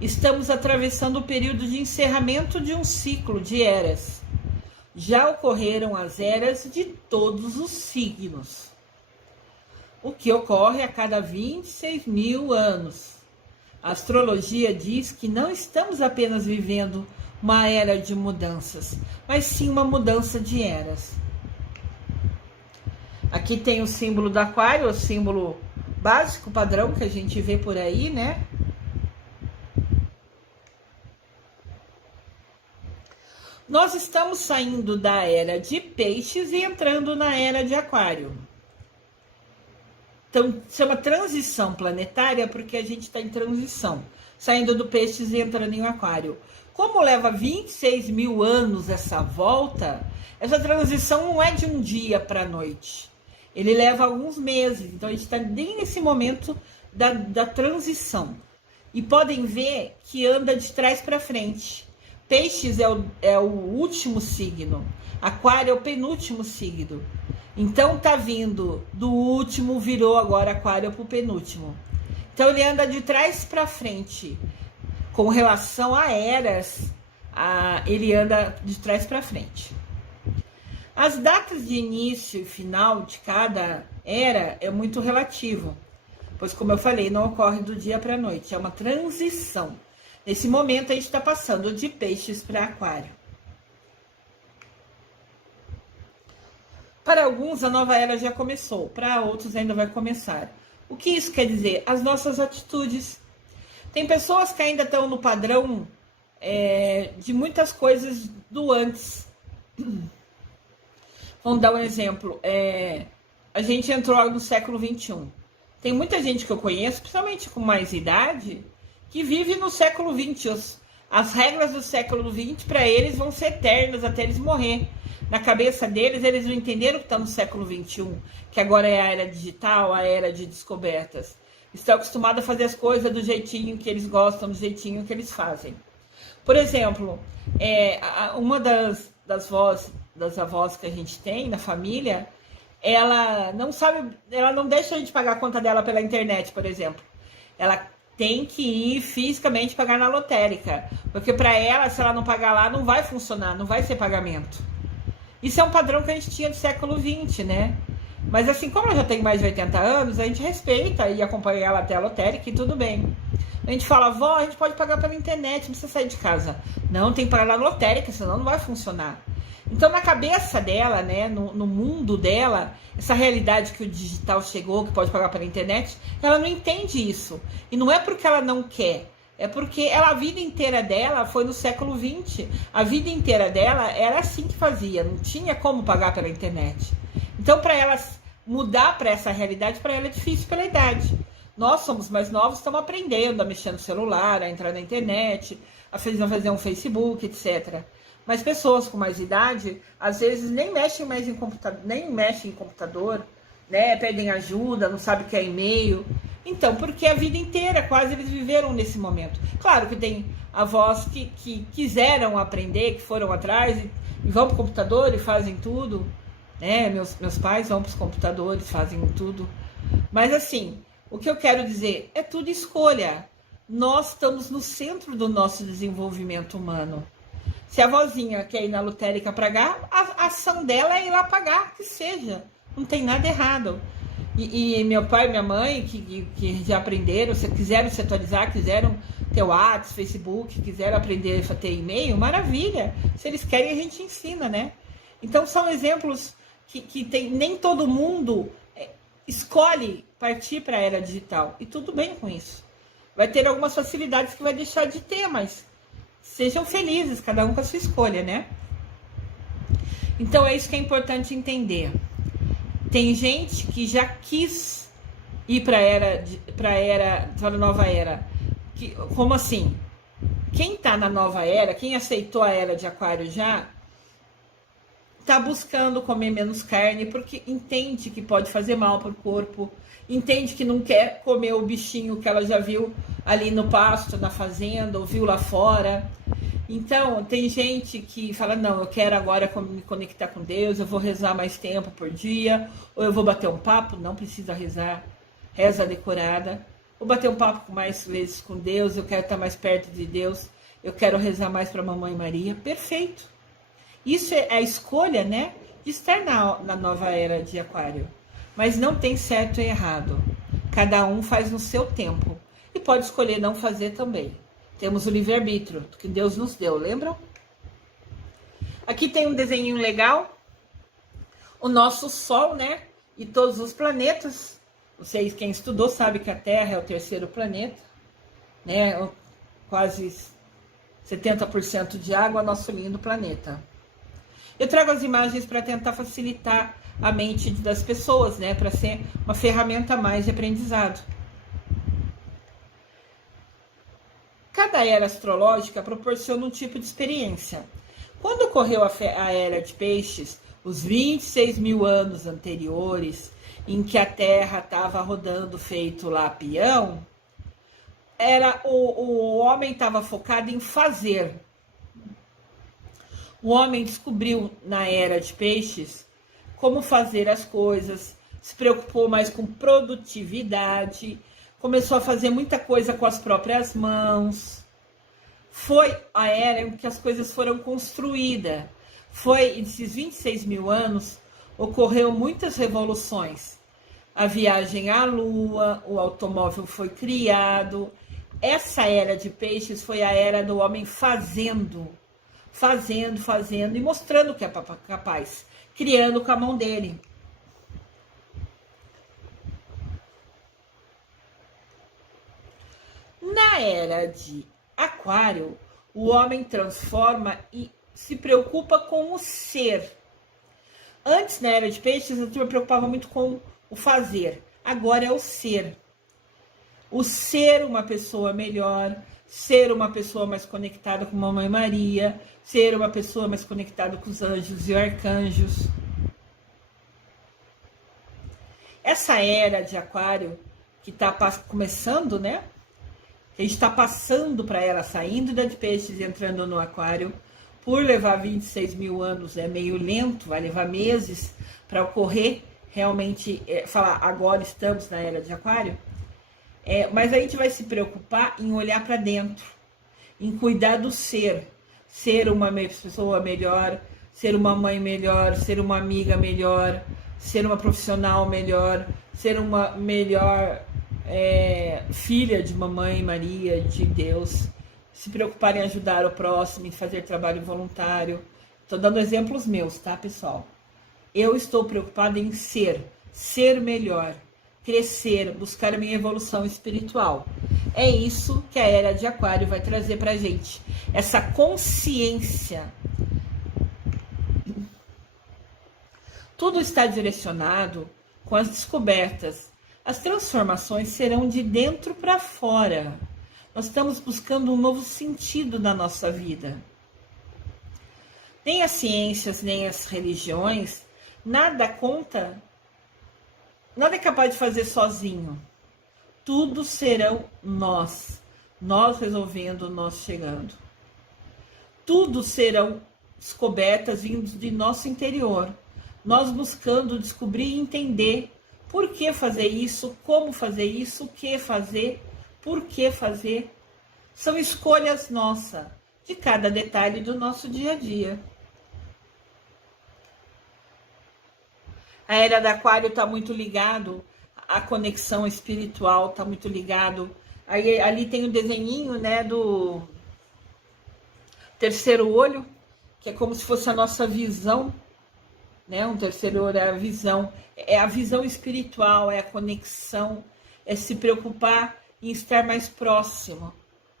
estamos atravessando o período de encerramento de um ciclo de eras. Já ocorreram as eras de todos os signos, o que ocorre a cada 26.000 anos. A astrologia diz que não estamos apenas vivendo uma era de mudanças, mas sim uma mudança de eras. Aqui tem o símbolo do aquário, o símbolo básico, padrão que a gente vê por aí, né? Nós estamos saindo da era de peixes e entrando na era de aquário. Então, isso é uma transição planetária porque a gente está em transição, saindo do peixes e entrando em aquário. Como leva 26.000 anos essa volta, essa transição não é de um dia para a noite. Ele leva alguns meses, então a gente está bem nesse momento da transição. E podem ver que anda de trás para frente. Peixes é o último signo, aquário é o penúltimo signo. Então tá vindo do último, virou agora aquário para o penúltimo. Então ele anda de trás para frente. Com relação a eras, ele anda de trás para frente. As datas de início e final de cada era é muito relativo, pois, como eu falei, não ocorre do dia para a noite, é uma transição. Nesse momento, a gente está passando de peixes para aquário. Para alguns, a nova era já começou, para outros ainda vai começar. O que isso quer dizer? As nossas atitudes. Tem pessoas que ainda estão no padrão de muitas coisas do antes. Vamos dar um exemplo. A gente entrou no século XXI. Tem muita gente que eu conheço, principalmente com mais idade, que vive no século XX. As regras do século XX, para eles, vão ser eternas até eles morrer. Na cabeça deles, eles não entenderam que está no século XXI, que agora é a era digital, a era de descobertas. Estão acostumados a fazer as coisas do jeitinho que eles gostam, do jeitinho que eles fazem. Por exemplo, uma das avós que a gente tem na família, ela não sabe, ela não deixa a gente pagar a conta dela pela internet, por exemplo. Ela tem que ir fisicamente pagar na lotérica, porque para ela, se ela não pagar lá, não vai funcionar, não vai ser pagamento. Isso é um padrão que a gente tinha do século XX, né? Mas assim, como ela já tem mais de 80 anos, a gente respeita e acompanha ela até a lotérica e tudo bem. A gente fala, vó, a gente pode pagar pela internet, não precisa sair de casa. Não, tem que pagar na lotérica, senão não vai funcionar. Então, na cabeça dela, né, no mundo dela, essa realidade que o digital chegou, que pode pagar pela internet, ela não entende isso. E não é porque ela não quer, é porque a vida inteira dela foi no século XX. A vida inteira dela era assim que fazia, não tinha como pagar pela internet. Então, para ela mudar para essa realidade, para ela é difícil pela idade. Nós somos mais novos, estamos aprendendo a mexer no celular, a entrar na internet, a fazer um Facebook, etc. Mas pessoas com mais idade, às vezes nem mexem mais em computador, né? Pedem ajuda, não sabem o que é e-mail. Então, porque a vida inteira quase eles viveram nesse momento. Claro que tem avós que quiseram aprender, que foram atrás e vão para o computador e fazem tudo, né? Meus pais vão para os computadores, fazem tudo. Mas assim, o que eu quero dizer é tudo escolha. Nós estamos no centro do nosso desenvolvimento humano. Se a vozinha quer ir na lotérica pagar, a ação dela é ir lá pagar, que seja. Não tem nada errado. E meu pai e minha mãe, que já aprenderam, quiseram se atualizar, quiseram ter WhatsApp, Facebook, quiseram aprender a ter e-mail, maravilha. Se eles querem, a gente ensina, né? Então, são exemplos que tem, nem todo mundo escolhe partir para a era digital. E tudo bem com isso. Vai ter algumas facilidades que vai deixar de ter, mas sejam felizes, cada um com a sua escolha, né? Então, é isso que é importante entender. Tem gente que já quis ir para a nova era. Como assim? Quem está na nova era, quem aceitou a era de Aquário já, está buscando comer menos carne, porque entende que pode fazer mal para o corpo, entende que não quer comer o bichinho que ela já viu ali no pasto, na fazenda, ou viu lá fora. Então, tem gente que fala, não, eu quero agora me conectar com Deus, eu vou rezar mais tempo por dia, ou eu vou bater um papo, não precisa rezar, reza decorada. Vou bater um papo mais vezes com Deus, eu quero estar mais perto de Deus, eu quero rezar mais para a Mamãe Maria, perfeito. Isso é a escolha, né, de estar na nova era de Aquário. Mas não tem certo e errado. Cada um faz no seu tempo. E pode escolher não fazer também. Temos o livre-arbítrio que Deus nos deu, lembram? Aqui tem um desenho legal. O nosso Sol, né? E todos os planetas. Vocês, quem estudou, sabe que a Terra é o terceiro planeta. Né? Quase 70% de água, nosso lindo planeta. Eu trago as imagens para tentar facilitar a mente das pessoas, né? Para ser uma ferramenta a mais de aprendizado. Cada era astrológica proporciona um tipo de experiência. Quando ocorreu a era de Peixes, os 26 mil anos anteriores, em que a Terra estava rodando feito lá peão, o homem estava focado em fazer. O homem descobriu na era de Peixes como fazer as coisas, se preocupou mais com produtividade, começou a fazer muita coisa com as próprias mãos. Foi a era em que as coisas foram construídas. Foi, esses 26 mil anos, ocorreu muitas revoluções. A viagem à Lua, o automóvel foi criado. Essa era de Peixes foi a era do homem fazendo e mostrando que é capaz, criando com a mão dele. Na era de Aquário, o homem transforma e se preocupa com o ser. Antes, na era de Peixes, eu me preocupava muito com o fazer. Agora é o ser. O ser uma pessoa melhor, ser uma pessoa mais conectada com a Mamãe Maria, ser uma pessoa mais conectada com os anjos e arcanjos. Essa era de Aquário, que está começando, né? que a gente está passando para ela, saindo da de peixes e entrando no aquário, por levar 26 mil anos, é meio lento, vai levar meses para ocorrer, realmente falar, agora estamos na era de aquário, mas a gente vai se preocupar em olhar para dentro, em cuidar do ser uma pessoa melhor, ser uma mãe melhor, ser uma amiga melhor, ser uma profissional melhor, ser uma melhor filha de mamãe Maria, de Deus, se preocupar em ajudar o próximo, em fazer trabalho voluntário. Estou dando exemplos meus, tá, pessoal? Eu estou preocupada em ser melhor, crescer, buscar a minha evolução espiritual. É isso que a era de aquário vai trazer pra gente, essa consciência. Tudo está direcionado com as descobertas. As transformações serão de dentro para fora. Nós estamos buscando um novo sentido na nossa vida. Nem as ciências, nem as religiões, nada conta, nada é capaz de fazer sozinho. Tudo serão nós resolvendo, nós chegando. Tudo serão descobertas vindas de nosso interior. Nós buscando descobrir e entender por que fazer isso, como fazer isso, o que fazer, por que fazer. São escolhas nossas, de cada detalhe do nosso dia a dia. A era do aquário está muito ligado à conexão espiritual, está muito ligado. Aí, ali tem o desenhinho, né, do terceiro olho, que é como se fosse a nossa visão, né? Um terceiro olho é a visão espiritual, é a conexão, é se preocupar em estar mais próximo,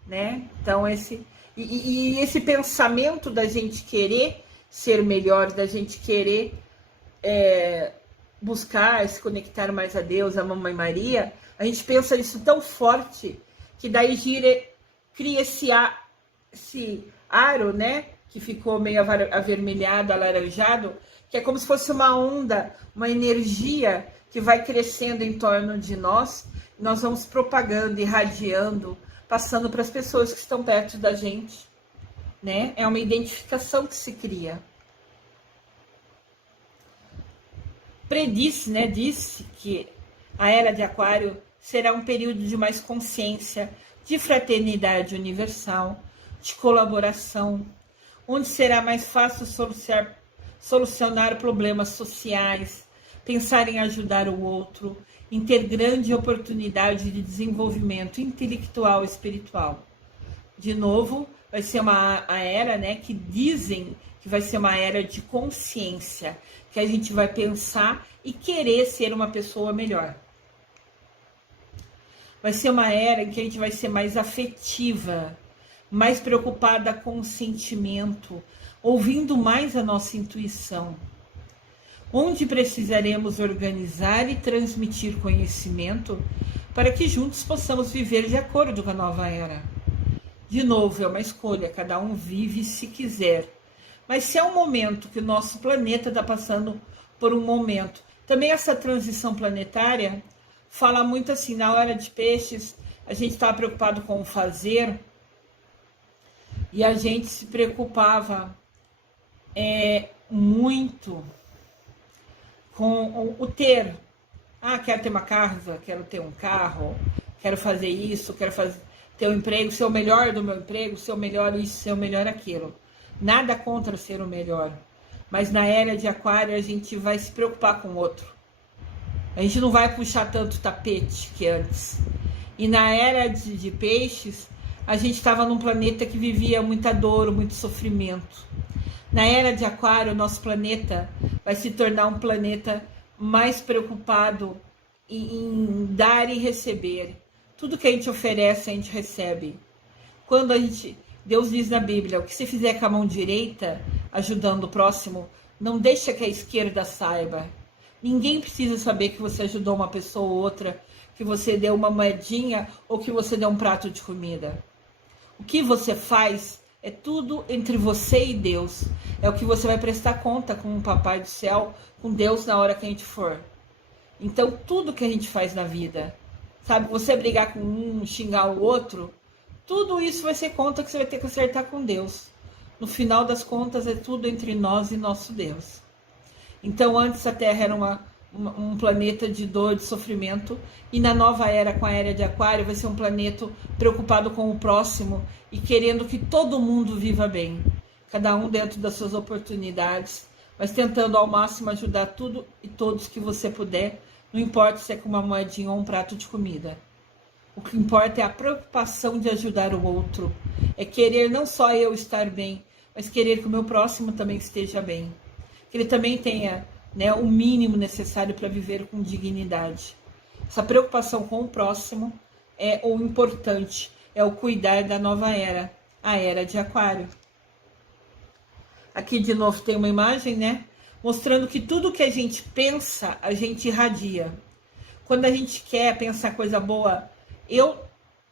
né? Então esse pensamento da gente querer ser melhor, da gente querer buscar se conectar mais a Deus, a Mamãe Maria, a gente pensa isso tão forte que daí cria esse aro, né? Que ficou meio avermelhado, alaranjado, que é como se fosse uma onda, uma energia que vai crescendo em torno de nós. Nós vamos propagando, irradiando, passando para as pessoas que estão perto da gente, né? É uma identificação que se cria. Predice, né? Disse que a era de aquário será um período de mais consciência, de fraternidade universal, de colaboração, onde será mais fácil solucionar problemas sociais, pensar em ajudar o outro, em ter grande oportunidade de desenvolvimento intelectual e espiritual. De novo, vai ser a era, né, que dizem que vai ser uma era de consciência, que a gente vai pensar e querer ser uma pessoa melhor. Vai ser uma era em que a gente vai ser mais afetiva, mais preocupada com o sentimento, ouvindo mais a nossa intuição, onde precisaremos organizar e transmitir conhecimento para que juntos possamos viver de acordo com a nova era. De novo, é uma escolha, cada um vive se quiser. Mas se é um momento que o nosso planeta está passando por um momento, também essa transição planetária fala muito assim, na hora de peixes, a gente estava preocupado com o fazer, e a gente se preocupava muito com o ter. Quero ter uma casa, quero ter um carro, quero fazer isso, quero ter um emprego, ser o melhor do meu emprego, ser o melhor isso, ser o melhor aquilo. Nada contra ser o melhor. Mas na era de aquário a gente vai se preocupar com o outro. A gente não vai puxar tanto tapete que antes. E na era de peixes, a gente estava num planeta que vivia muita dor, muito sofrimento. Na era de aquário, o nosso planeta vai se tornar um planeta mais preocupado em dar e receber. Tudo que a gente oferece, a gente recebe. Quando Deus diz na Bíblia, o que você fizer com a mão direita, ajudando o próximo, não deixa que a esquerda saiba. Ninguém precisa saber que você ajudou uma pessoa ou outra, que você deu uma moedinha ou que você deu um prato de comida. O que você faz é tudo entre você e Deus. É o que você vai prestar conta com o Papai do Céu, com Deus na hora que a gente for. Então, tudo que a gente faz na vida, sabe? Você brigar com um, xingar o outro, Tudo isso vai ser conta que você vai ter que acertar com Deus. No final das contas, é tudo entre nós e nosso Deus. Então, antes a Terra era um planeta de dor, de sofrimento, e na nova era, com a era de Aquário, vai ser um planeta preocupado com o próximo e querendo que todo mundo viva bem, cada um dentro das suas oportunidades, mas tentando ao máximo ajudar tudo e todos que você puder, não importa se é com uma moedinha ou um prato de comida. O que importa é a preocupação de ajudar o outro, é querer não só eu estar bem, mas querer que o meu próximo também esteja bem, que ele também tenha, né, o mínimo necessário para viver com dignidade. Essa preocupação com o próximo é o importante, é o cuidar da nova era, a era de Aquário. Aqui de novo tem uma imagem, né, mostrando que tudo que a gente pensa, a gente irradia. Quando a gente quer pensar coisa boa, eu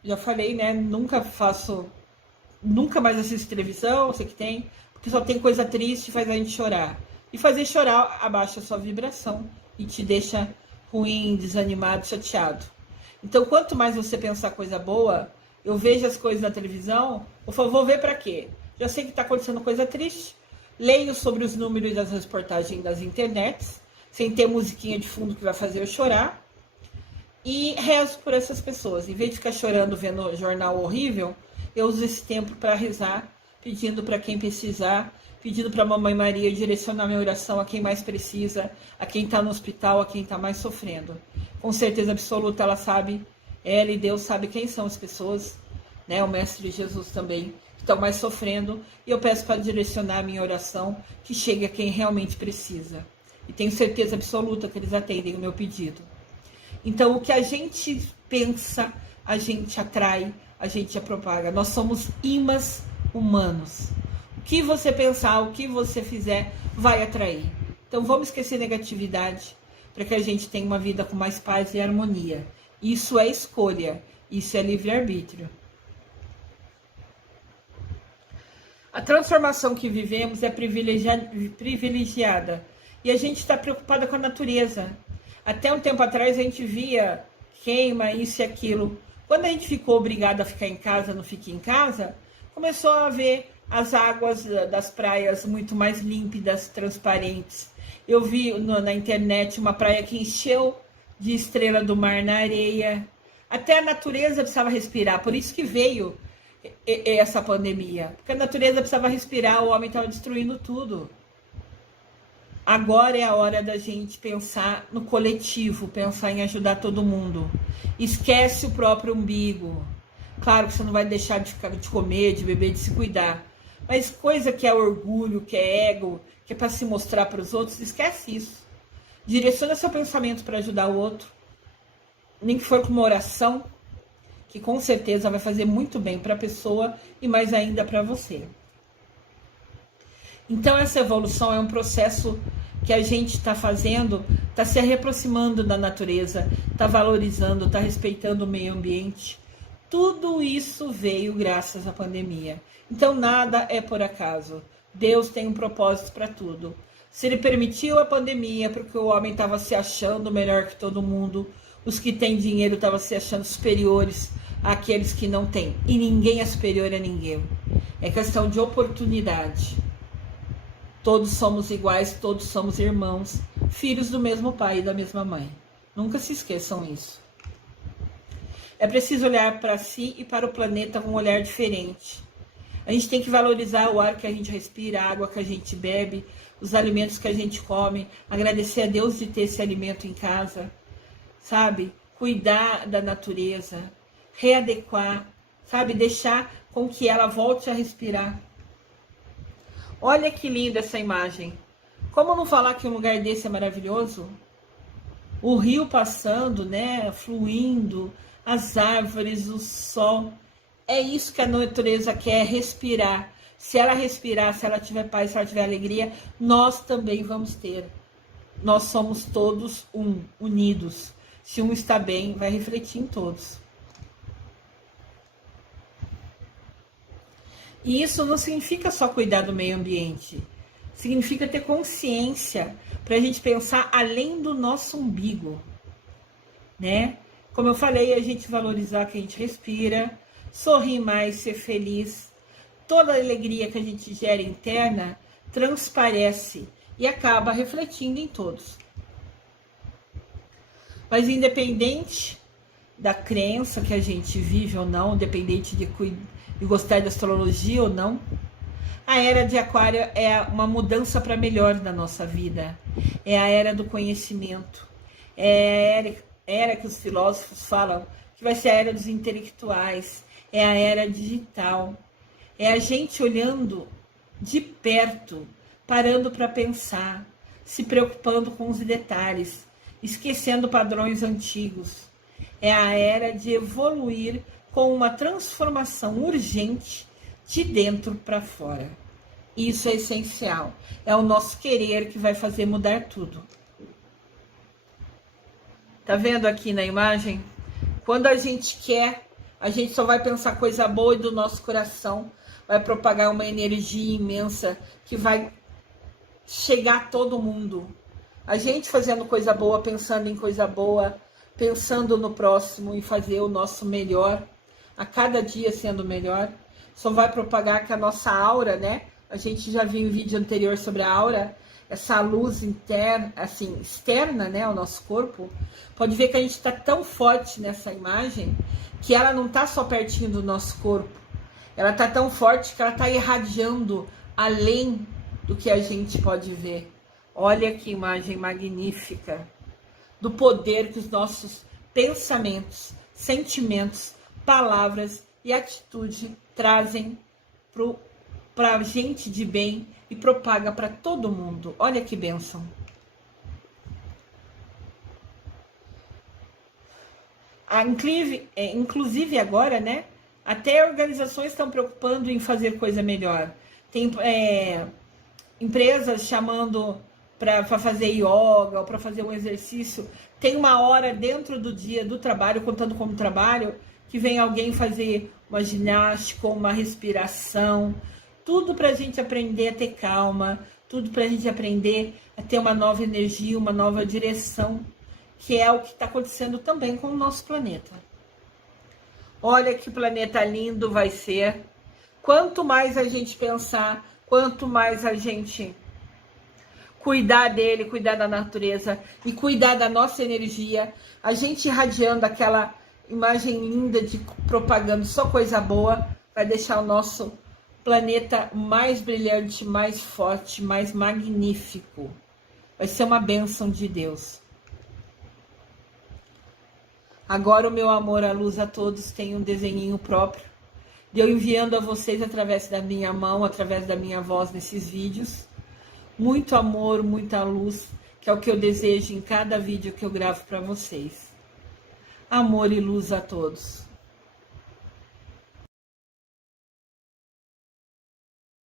já falei, né, nunca mais assisto televisão, sei que tem, porque só tem coisa triste, faz a gente chorar. E fazer chorar abaixa a sua vibração e te deixa ruim, desanimado, chateado. Então, quanto mais você pensar coisa boa, eu vejo as coisas na televisão, eu falo, vou ver pra quê? Já sei que tá acontecendo coisa triste, leio sobre os números das reportagens das internets, sem ter musiquinha de fundo que vai fazer eu chorar, e rezo por essas pessoas. Em vez de ficar chorando vendo jornal horrível, eu uso esse tempo para rezar, pedindo para quem precisar, pedindo para a Mamãe Maria direcionar minha oração a quem mais precisa, a quem está no hospital, a quem está mais sofrendo. Com certeza absoluta, ela sabe, ela e Deus sabe quem são as pessoas, né? O Mestre Jesus também, que estão mais sofrendo, e eu peço para direcionar a minha oração, que chegue a quem realmente precisa. E tenho certeza absoluta que eles atendem o meu pedido. Então, o que a gente pensa, a gente atrai, a gente propaga. Nós somos imãs humanos. O que você pensar, o que você fizer, vai atrair. Então, vamos esquecer negatividade, para que a gente tenha uma vida com mais paz e harmonia. Isso é escolha, isso é livre-arbítrio. A transformação que vivemos é privilegiada. E a gente está preocupada com a natureza. Até um tempo atrás a gente via queima, isso e aquilo. Quando a gente ficou obrigado a ficar em casa, não fique em casa, começou a ver as águas das praias muito mais límpidas, transparentes. Eu vi na internet uma praia que encheu de estrela do mar na areia. Até a natureza precisava respirar, por isso que veio essa pandemia. Porque a natureza precisava respirar, o homem estava destruindo tudo. Agora é a hora da gente pensar no coletivo, pensar em ajudar todo mundo. Esquece o próprio umbigo. Claro que você não vai deixar de comer, de beber, de se cuidar. Mas coisa que é orgulho, que é ego, que é para se mostrar para os outros, esquece isso. Direciona seu pensamento para ajudar o outro. Nem que for com uma oração, que com certeza vai fazer muito bem para a pessoa e mais ainda para você. Então, essa evolução é um processo que a gente está fazendo, está se reaproximando da natureza, está valorizando, está respeitando o meio ambiente. Tudo isso veio graças à pandemia. Então, nada é por acaso. Deus tem um propósito para tudo. Se Ele permitiu a pandemia porque o homem estava se achando melhor que todo mundo, os que têm dinheiro estavam se achando superiores àqueles que não têm. E ninguém é superior a ninguém. É questão de oportunidade. Todos somos iguais, todos somos irmãos, filhos do mesmo pai e da mesma mãe. Nunca se esqueçam isso. É preciso olhar para si e para o planeta com um olhar diferente. A gente tem que valorizar o ar que a gente respira, a água que a gente bebe, os alimentos que a gente come, agradecer a Deus de ter esse alimento em casa, sabe? Cuidar da natureza, readequar, sabe? Deixar com que ela volte a respirar. Olha que linda essa imagem. Como não falar que um lugar desse é maravilhoso? O rio passando, né, fluindo, as árvores, o sol. É isso que a natureza quer, respirar. Se ela respirar, se ela tiver paz, se ela tiver alegria, nós também vamos ter. Nós somos todos unidos. Se um está bem, vai refletir em todos. E isso não significa só cuidar do meio ambiente. Significa ter consciência para a gente pensar além do nosso umbigo, né? Como eu falei, a gente valorizar que a gente respira, sorrir mais, ser feliz. Toda a alegria que a gente gera interna transparece e acaba refletindo em todos. Mas independente da crença que a gente vive ou não, independente de gostar de astrologia ou não, a era de Aquário é uma mudança para melhor na nossa vida. É a era do conhecimento. É a era que os filósofos falam que vai ser a era dos intelectuais. É a era digital. É a gente olhando de perto, parando para pensar, se preocupando com os detalhes, esquecendo padrões antigos. É a era de evoluir com uma transformação urgente de dentro para fora. Isso é essencial. É o nosso querer que vai fazer mudar tudo. Tá vendo aqui na imagem? Quando a gente quer, a gente só vai pensar coisa boa e do nosso coração vai propagar uma energia imensa que vai chegar a todo mundo. A gente fazendo coisa boa, pensando em coisa boa, pensando no próximo e fazer o nosso melhor, a cada dia sendo melhor, só vai propagar que a nossa aura, né? A gente já viu em vídeo anterior sobre a aura, essa luz interna, assim, externa, né, ao nosso corpo. Pode ver que a gente está tão forte nessa imagem que ela não está só pertinho do nosso corpo. Ela está tão forte que ela está irradiando além do que a gente pode ver. Olha que imagem magnífica do poder que os nossos pensamentos, sentimentos, palavras e atitude trazem para gente de bem e propaga para todo mundo. Olha que bênção. Inclusive agora, né? Até organizações estão preocupando em fazer coisa melhor. Tem empresas chamando para fazer yoga ou para fazer um exercício. Tem uma hora dentro do dia do trabalho, contando como trabalho, que vem alguém fazer uma ginástica, uma respiração. Tudo para a gente aprender a ter calma, tudo para a gente aprender a ter uma nova energia, uma nova direção, que é o que está acontecendo também com o nosso planeta. Olha que planeta lindo vai ser. Quanto mais a gente pensar, quanto mais a gente cuidar dele, cuidar da natureza e cuidar da nossa energia, a gente irradiando aquela imagem linda de propagando só coisa boa, vai deixar o nosso planeta mais brilhante, mais forte, mais magnífico. Vai ser uma bênção de Deus. Agora o meu amor, a luz a todos, tem um desenhinho próprio de eu enviando a vocês através da minha mão, através da minha voz nesses vídeos. Muito amor, muita luz, que é o que eu desejo em cada vídeo que eu gravo para vocês. Amor e luz a todos.